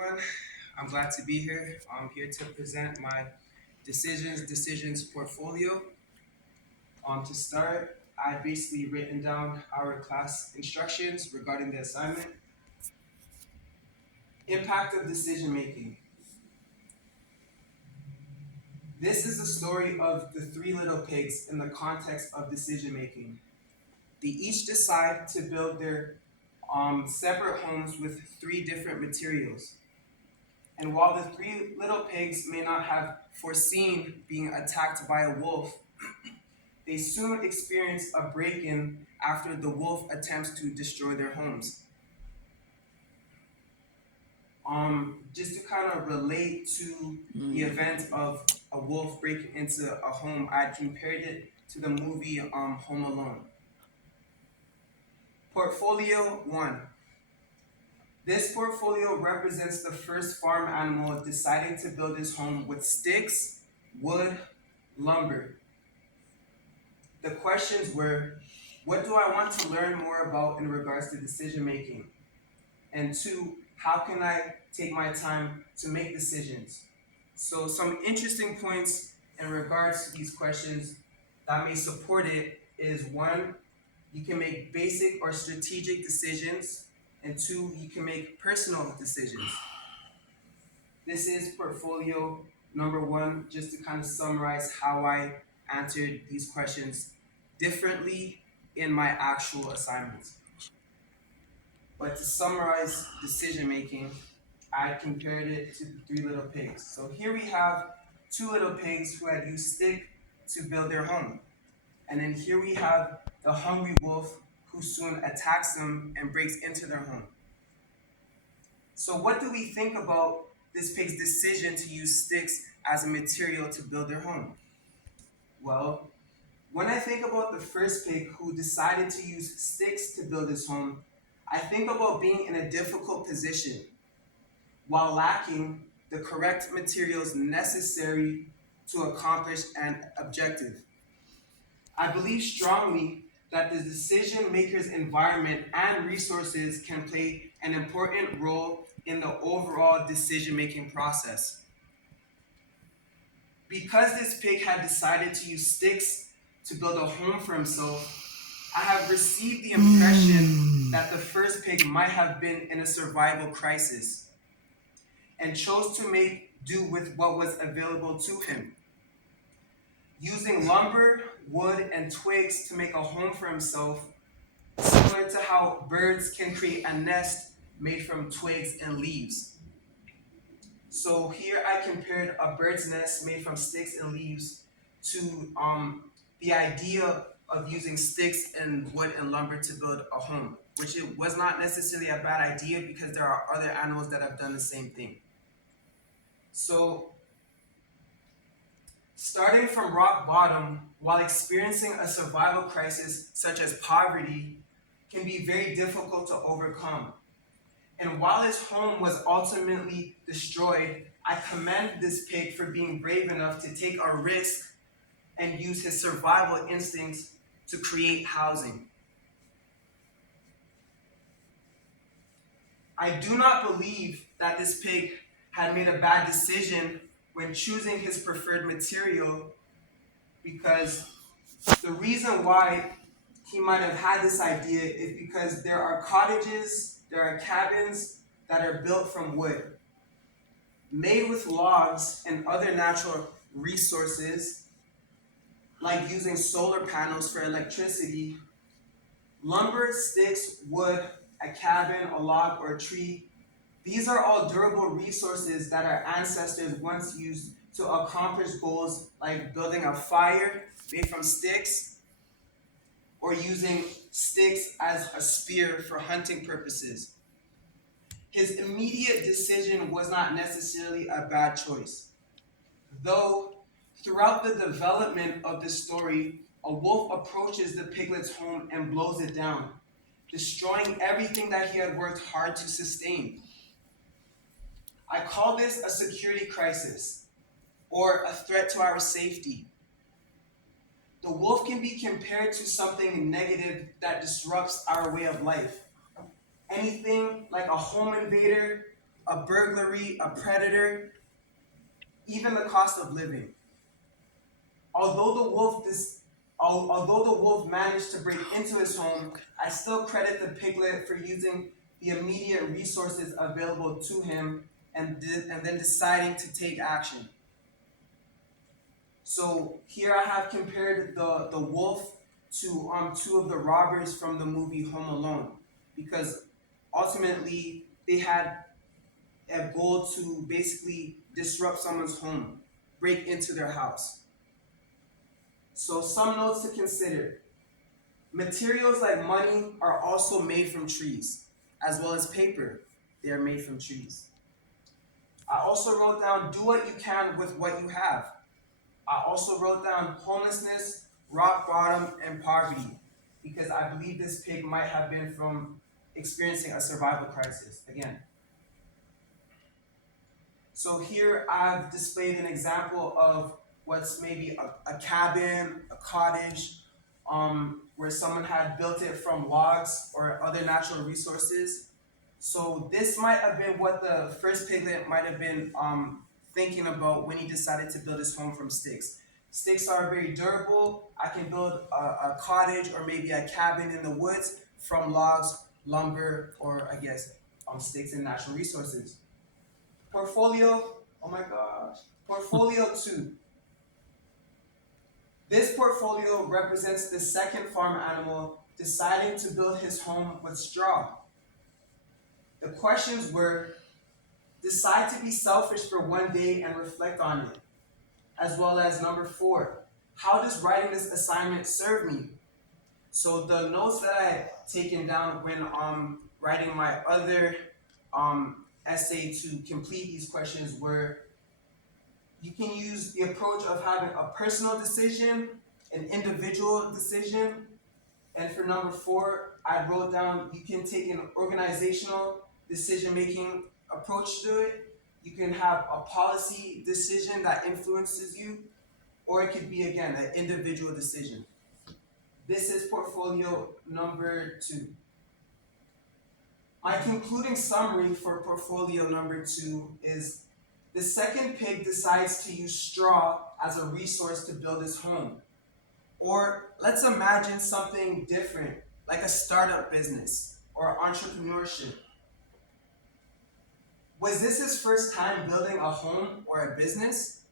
Everyone. I'm glad to be here. I'm here to present my decisions portfolio. To start, I basically written down our class instructions regarding the assignment. Impact of decision making. This is the story of the three little pigs in the context of decision making. They each decide to build their separate homes with three different materials. And while the three little pigs may not have foreseen being attacked by a wolf, they soon experience a break in after the wolf attempts to destroy their homes. Just to kind of relate to the event of a wolf breaking into a home, I compared it to the movie Home Alone. Portfolio 1. This portfolio represents the first farm animal deciding to build his home with sticks, wood, lumber. The questions were, what do I want to learn more about in regards to decision making? And two, how can I take my time to make decisions? So some interesting points in regards to these questions that may support it is one, you can make basic or strategic decisions, and two, you can make personal decisions. This is portfolio number one, just to kind of summarize how I answered these questions differently in my actual assignments. But to summarize decision making, I compared it to the three little pigs. So here we have two little pigs who had used stick to build their home. And then here we have the hungry wolf who soon attacks them and breaks into their home. So what do we think about this pig's decision to use sticks as a material to build their home? Well, when I think about the first pig who decided to use sticks to build his home, I think about being in a difficult position while lacking the correct materials necessary to accomplish an objective. I believe strongly that the decision maker's environment and resources can play an important role in the overall decision making process. Because this pig had decided to use sticks to build a home for himself, I have received the impression that the first pig might have been in a survival crisis and chose to make do with what was available to him. Using lumber, wood, and twigs to make a home for himself, similar to how birds can create a nest made from twigs and leaves. So here I compared a bird's nest made from sticks and leaves to the idea of using sticks and wood and lumber to build a home, which it was not necessarily a bad idea because there are other animals that have done the same thing. So starting from rock bottom while experiencing a survival crisis such as poverty can be very difficult to overcome. And while his home was ultimately destroyed, I commend this pig for being brave enough to take a risk and use his survival instincts to create housing. I do not believe that this pig had made a bad decision when choosing his preferred material, because the reason why he might have had this idea is because there are cottages, there are cabins that are built from wood, made with logs and other natural resources, like using solar panels for electricity, lumber, sticks, wood, a cabin, a log, or a tree. These are all durable resources that our ancestors once used to accomplish goals like building a fire made from sticks or using sticks as a spear for hunting purposes. His immediate decision was not necessarily a bad choice. Though, throughout the development of the story, a wolf approaches the piglet's home and blows it down, destroying everything that he had worked hard to sustain. I call this a security crisis or a threat to our safety. The wolf can be compared to something negative that disrupts our way of life. Anything like a home invader a burglary, a predator, even the cost of living. Although the wolf although the wolf managed to break into his home, I still credit the piglet for using the immediate resources available to him and then deciding to take action. So here I have compared the wolf to two of the robbers from the movie Home Alone, because ultimately they had a goal to basically disrupt someone's home, break into their house. So some notes to consider. Materials like money are also made from trees, as well as paper. They are made from trees. I also wrote down do what you can with what you have. I also wrote down homelessness, rock bottom, and poverty, because I believe this pig might have been from experiencing a survival crisis again. So here I've displayed an example of what's maybe a cabin, a cottage, where someone had built it from logs or other natural resources. So this might have been what the first piglet might have been thinking about when he decided to build his home from sticks. Sticks are very durable. I can build a cottage or maybe a cabin in the woods from logs, lumber, or I guess sticks and natural resources. Portfolio, oh my gosh. Portfolio 2. This portfolio represents the second farm animal deciding to build his home with straw. The questions were, decide to be selfish for one day and reflect on it. As well as number 4, how does writing this assignment serve me? So the notes that I taken down when writing my other essay to complete these questions were, you can use the approach of having a personal decision, an individual decision, and for number 4, I wrote down you can take an organizational decision-making approach to it. You can have a policy decision that influences you, or it could be, again, an individual decision. This is portfolio number 2. My concluding summary for portfolio number 2 is the second pig decides to use straw as a resource to build his home. Or let's imagine something different, like a startup business or entrepreneurship. Was this his first time building a home or a business?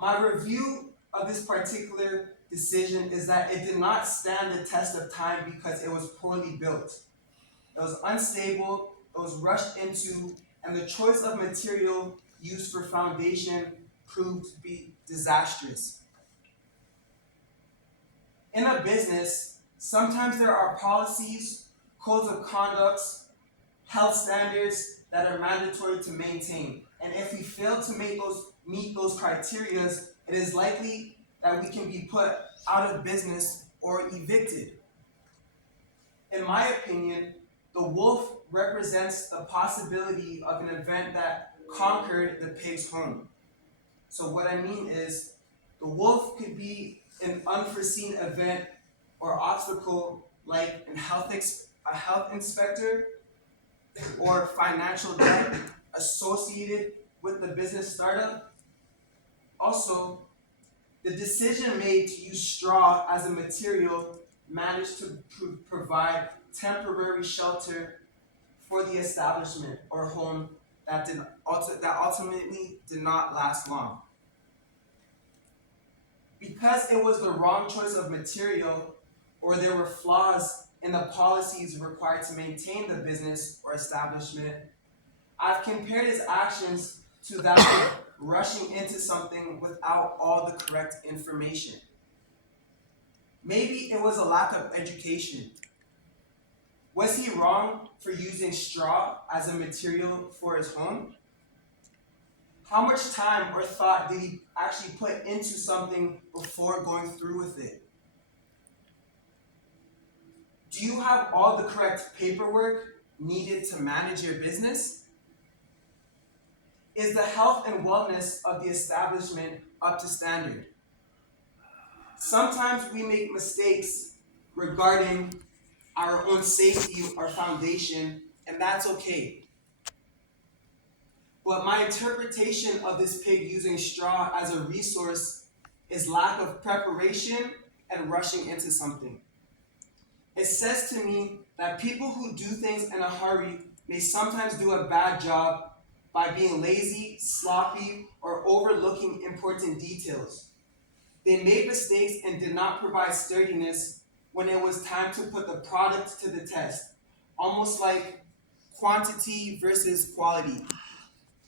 My review of this particular decision is that it did not stand the test of time because it was poorly built. It was unstable, it was rushed into, and the choice of material used for foundation proved to be disastrous. In a business, sometimes there are policies, codes of conduct, health standards that are mandatory to maintain. And if we fail to meet those criteria, it is likely that we can be put out of business or evicted. In my opinion, the wolf represents the possibility of an event that conquered the pig's home. So what I mean is, the wolf could be an unforeseen event or obstacle like a health inspector or financial debt associated with the business startup. Also, the decision made to use straw as a material managed to provide temporary shelter for the establishment or home that ultimately did not last long. Because it was the wrong choice of material, or there were flaws in the policies required to maintain the business or establishment, I've compared his actions to that of rushing into something without all the correct information. Maybe it was a lack of education. Was he wrong for using straw as a material for his home? How much time or thought did he actually put into something before going through with it? Do you have all the correct paperwork needed to manage your business? Is the health and wellness of the establishment up to standard? Sometimes we make mistakes regarding our own safety or foundation, and that's okay. But my interpretation of this pig using straw as a resource is lack of preparation and rushing into something. It says to me that people who do things in a hurry may sometimes do a bad job by being lazy, sloppy, or overlooking important details. They made mistakes and did not provide sturdiness when it was time to put the product to the test, almost like quantity versus quality.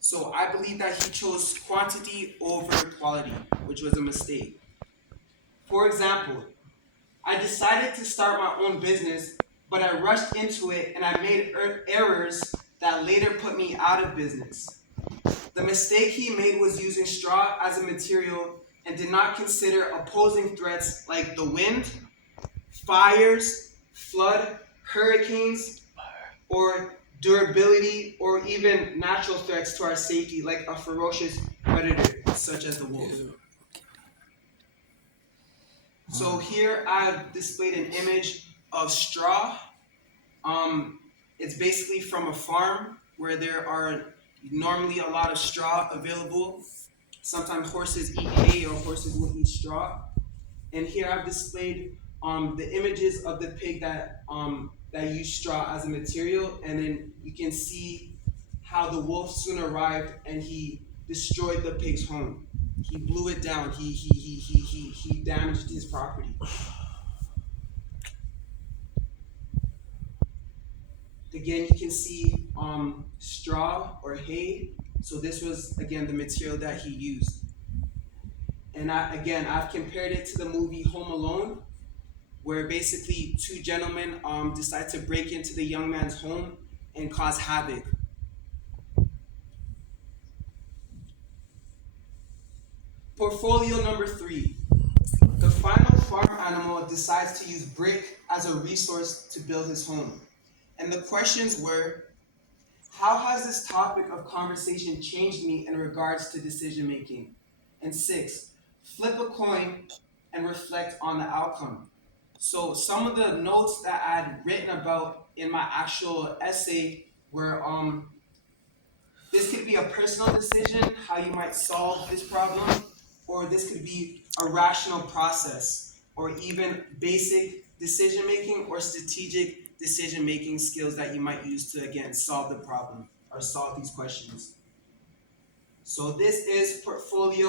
So I believe that he chose quantity over quality, which was a mistake. For example, I decided to start my own business, but I rushed into it and I made errors that later put me out of business. The mistake he made was using straw as a material and did not consider opposing threats like the wind, fires, flood, hurricanes, or durability, or even natural threats to our safety like a ferocious predator such as the wolf. So here I've displayed an image of straw. It's basically from a farm where there are normally a lot of straw available. Sometimes horses eat hay or horses will eat straw. And here I've displayed the images of the pig that used straw as a material, and then you can see how the wolf soon arrived and he destroyed the pig's home. He blew it down. He damaged his property. Again, you can see straw or hay. So this was again the material that he used. And I've compared it to the movie Home Alone, where basically two gentlemen decide to break into the young man's home and cause havoc. Portfolio number 3. The final farm animal decides to use brick as a resource to build his home. And the questions were, how has this topic of conversation changed me in regards to decision making? And 6, flip a coin and reflect on the outcome. So some of the notes that I had written about in my actual essay were this could be a personal decision, how you might solve this problem, or this could be a rational process, or even basic decision making or strategic decision making skills that you might use to again solve the problem or solve these questions. So this is portfolio